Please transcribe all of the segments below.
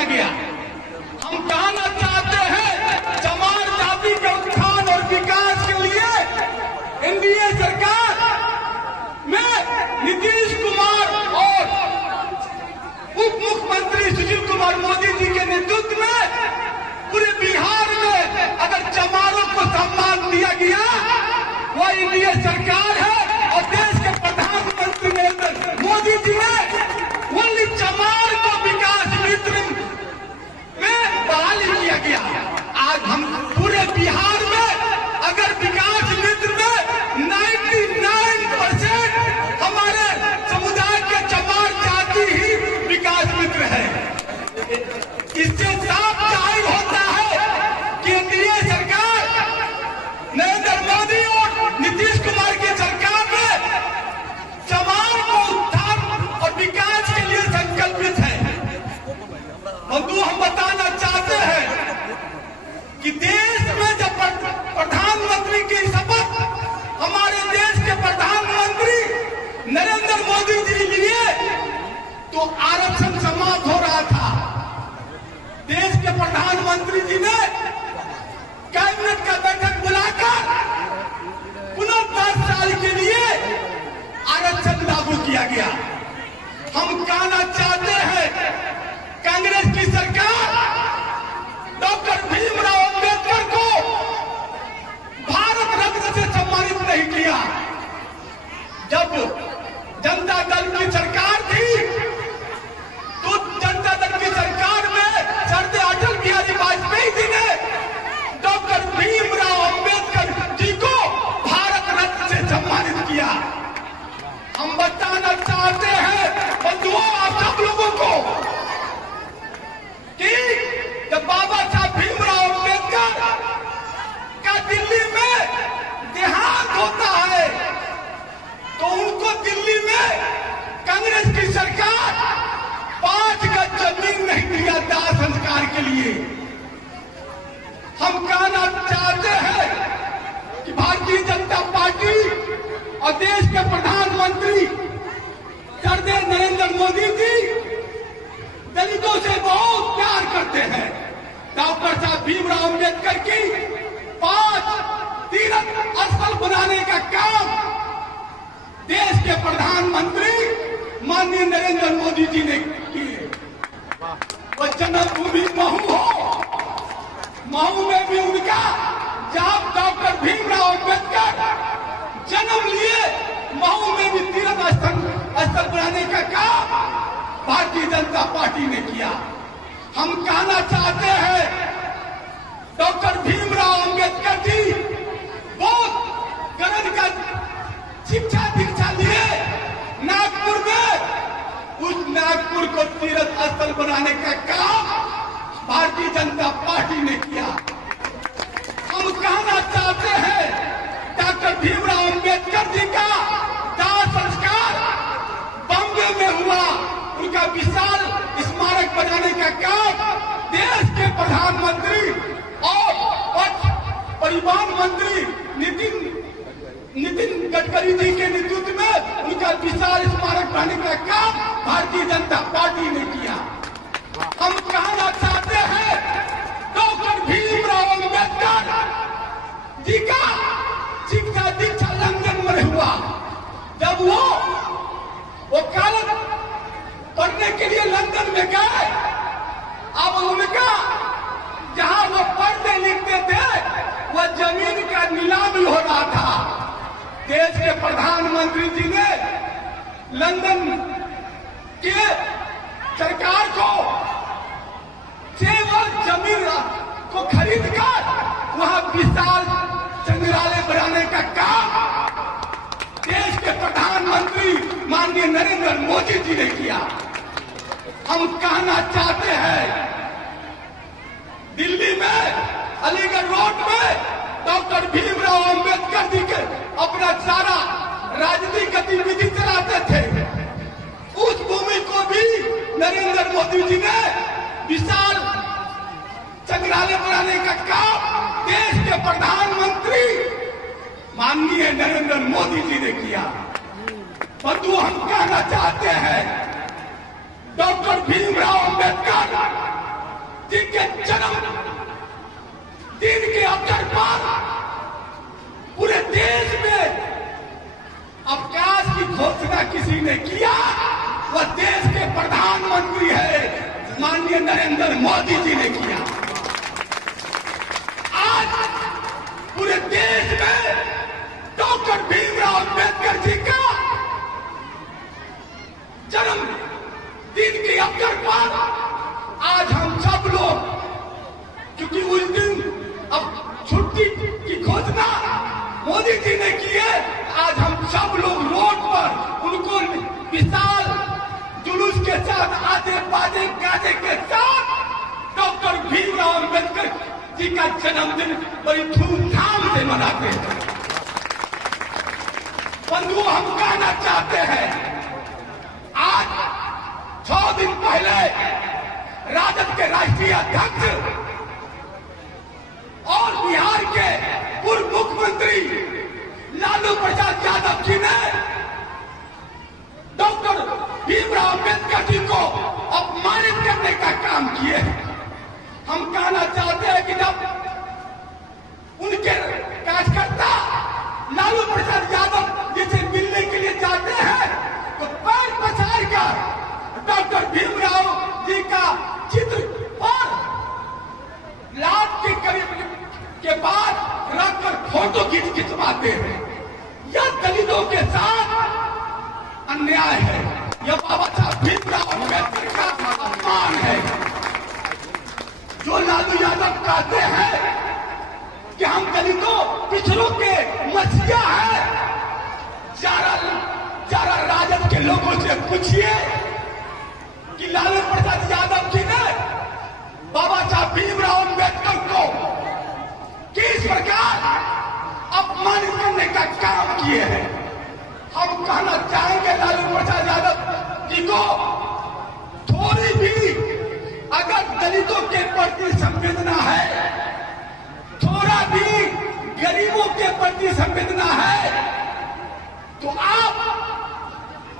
किया गया। हम कहना चाहते हैं चमार जाति के उत्थान और विकास के लिए एनडीए सरकार में नीतीश कुमार और उप मुख्यमंत्री सुशील कुमार मोदी जी के नेतृत्व में पूरे बिहार में अगर चमारों को सम्मान दिया गया, वो एनडीए सरकार है और देश के प्रधानमंत्री नरेंद्र मोदी जी ने ओनली चमार को विकास मित्र में बहाल किया गया। आज हम पूरे बिहार में अगर विकास मित्र में 99% हमारे समुदाय के चमार जाति ही विकास मित्र है। इससे साफ जाहिर होता है कि एनडीए सरकार नरेंद्र मोदी और नीतीश कुमार की सरकार में चमार को उत्थान और विकास के लिए संकल्पित है। बंधु, हम बताना चाहते हैं कि देश में जब प्रधानमंत्री की शपथ हमारे देश के प्रधानमंत्री नरेंद्र मोदी जी लिए तो आरक्षण समाप्त हो रहा था। देश के प्रधानमंत्री जी ने कैबिनेट का बैठक बुलाकर पुनः 10 साल के लिए आरक्षण लागू किया गया। हम कहना चाहते हैं कांग्रेस की सरकार डॉक्टर भीमराव अंबेडकर को भारत रत्न से सम्मानित नहीं किया। जब जनता दल की सरकार थी तो जनता दल की सरकार में सरदार अटल बिहारी वाजपेयी जी ने डॉक्टर भीमराव अंबेडकर जी को भारत रत्न से सम्मानित किया। हम बताना चाहते हैं बंधुओं आप सब लोगों को कि जब बाबा साहब भीमराव अंबेडकर का दिल्ली में देहांत होता है तो उनको दिल्ली में कांग्रेस की सरकार 5 गज जमीन नहीं दिया दाह संस्कार के लिए। हम कहना चाहते हैं कि भारतीय जनता पार्टी और देश के प्रधानमंत्री सरदार नरेंद्र मोदी जी दलितों से बहुत प्यार करते हैं। डॉक्टर साहब भीमराव अंबेडकर की 5 तीर्थ स्थल बनाने का काम देश के प्रधानमंत्री माननीय नरेंद्र मोदी जी ने किए। वो जन्मभूमि महू हो, महू में भी उनका जहां डॉक्टर भीमराव अंबेडकर जन्म लिए महू में भी तीर्थ स्थल बनाने का काम भारतीय जनता पार्टी ने किया। हम कहना चाहते हैं डॉक्टर भीमराव अंबेडकर जी बहुत गरज का शिक्षा दीक्षा लिए नागपुर में। उस नागपुर को तीर्थ स्थल बनाने का काम भारतीय जनता पार्टी ने किया। हम कहना चाहते हैं डॉक्टर भीमराव अंबेडकर जी का दाह संस्कार बॉम्बे में हुआ। उनका विशाल स्मारक बनाने का काम देश के प्रधानमंत्री और परिवहन मंत्री नितिन गडकरी जी के नेतृत्व में उनका विशाल स्मारक बनाने का काम भारतीय जनता पार्टी ने किया। हम कहना चाहते हैं डॉक्टर भीमराव अंबेडकर जी का शिक्षा दीक्षा लंदन में हुआ। जब वो कालक पढ़ने के लिए लंदन में गए, अब उनका जहां वो पढ़ते लिखते थे वह जमीन का नीलामी हो रहा था। देश के प्रधानमंत्री जी ने लंदन के सरकार को केवल जमीन को खरीदकर वहां विशाल संग्रहालय बनाने का काम देश के प्रधानमंत्री माननीय नरेंद्र मोदी जी ने किया। हम कहना चाहते हैं दिल्ली में अलीगढ़ रोड में डॉक्टर भीमराव अंबेडकर जी के अपना सारा राजनीतिक गतिविधि चलाते थे। उस भूमि को भी नरेंद्र मोदी जी ने विशाल संग्रहालय बनाने का काम देश के प्रधानमंत्री माननीय नरेंद्र मोदी जी ने किया। परंतु हम कहना चाहते हैं डॉक्टर भीमराव अंबेडकर जी के जन्म दिन के अवसर पर पूरे देश में अवकाश की घोषणा किसी ने किया, वह देश के प्रधानमंत्री है माननीय नरेंद्र मोदी जी ने किया। आज पूरे देश में डॉक्टर भीमराव अंबेडकर जी का जन्म दिन के अवसर पर आज हम सब लोग, क्योंकि उस दिन अब छुट्टी की घोषणा मोदी जी ने की है, आज हम सब लोग रोड पर उनको विशाल जुलूस के साथ आजे बाजे गाजे के साथ डॉक्टर भीमराव अंबेडकर जी का जन्मदिन बड़ी धूमधाम से मनाते हैं। बंधुओं, हम कहना चाहते हैं, आज 6 दिन पहले राजद के राष्ट्रीय अध्यक्ष और बिहार के पूर्व मुख्यमंत्री लालू प्रसाद यादव जी ने डॉक्टर भीमराव अंबेडकर जी को अपमानित करने का काम किए। हम कहना चाहते हैं कि जब उनके कार्यकर्ता लालू प्रसाद यादव जी से मिलने के लिए जाते हैं तो पैर पसार कर डॉक्टर भीमराव जी का चित्र पर लाश के करीब के बाद रखकर फोटो खिंचवाते हैं। यह दलितों के साथ अन्याय है, यह बाबा साहब भीमराव अम्बेडकर का अपमान है। जो लालू यादव कहते हैं कि हम दलितों पिछड़ों के मसीहा हैं, जरा राजद के लोगों से पूछिए कि लालू प्रसाद यादव जी ने बाबा साहब भीमराव अम्बेडकर को किस प्रकार अपमानित करने का काम किए हैं। हम कहना चाहेंगे लालू प्रसाद यादव जी को, थोड़ी भी अगर दलितों के प्रति संवेदना है, थोड़ा भी गरीबों के प्रति संवेदना है, तो आप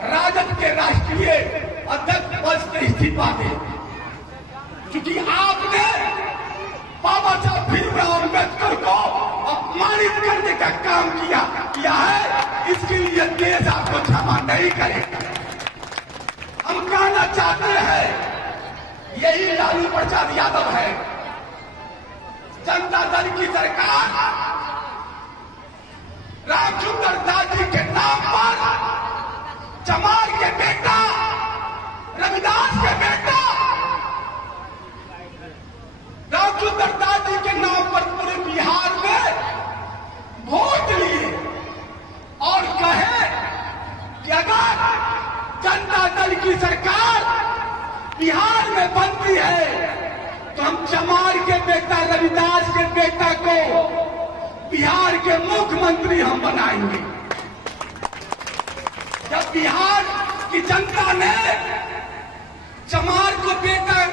राजद के राष्ट्रीय अध्यक्ष पद से इस्तीफा दें, क्योंकि आपने बाबा साहब भीमराव अम्बेडकर को अपमानित करने का काम किया है। इसके लिए देश आपको क्षमा नहीं करेगा। हम कहना चाहते हैं, यही लालू प्रसाद यादव है। जनता दल की सरकार रामचंद्र दास जी के नाम पर चमार के बेटा, रविदास के बेटा रामचंद्र दास जी के नाम पर पूरे बिहार में वोट लिए और कहे कि अगर जनता दल की सरकार बिहार में बनती है तो हम चमार के बेटा, रविदास के बेटा को बिहार के मुख्यमंत्री हम बनाएंगे। जब बिहार की जनता ने चमार को बेटा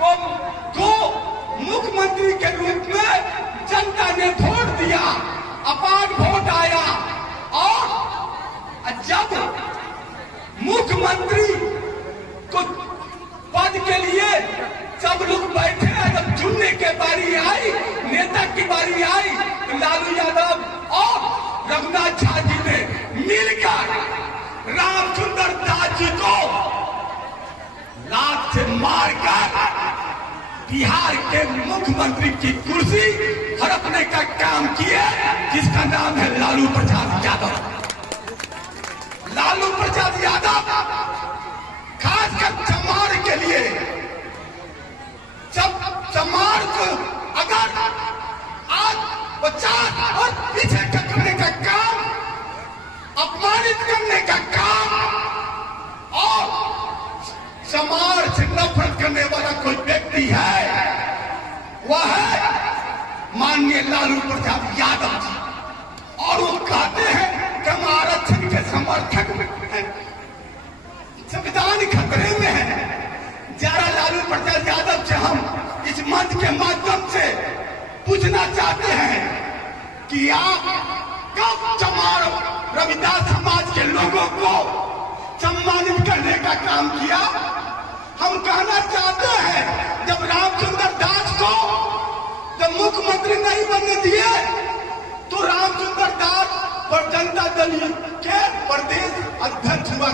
को मुख्यमंत्री के रूप में जनता ने वोट दिया, अपार वोट आया, और जब मुख्यमंत्री को पद के लिए सब लोग बैठे, जब चुनने के बारी आई, नेता की बारी आई, तो लालू यादव और रघुनाथ झा जी ने मिलकर रामचंद्र दास जी को लात से मारकर बिहार के मुख्यमंत्री की कुर्सी हड़पने का काम किए, जिसका नाम है लालू प्रसाद यादव। लालू प्रसाद यादव खासकर चमार के लिए, जब चमार को अगर आज बचा और पीछे करने का काम, अपमानित करने का काम और समाज से नफरत करने वाला कोई व्यक्ति है, वह है माननीय लालू प्रसाद यादव जी। और वो कहते हैं कि हम आरक्षण के समर्थक हैं, संविधान खतरे में है। जरा लालू प्रसाद यादव से हम इस मंच के माध्यम से पूछना चाहते हैं कि आप कब चमार रविदास समाज के लोगों को सम्मानित करने का काम किया? हम कहना चाहते हैं, जब रामचंद्र दास को जब मुख्यमंत्री नहीं बनने दिए तो रामचंद्र दास पर जनता दल के प्रदेश अध्यक्ष हुआ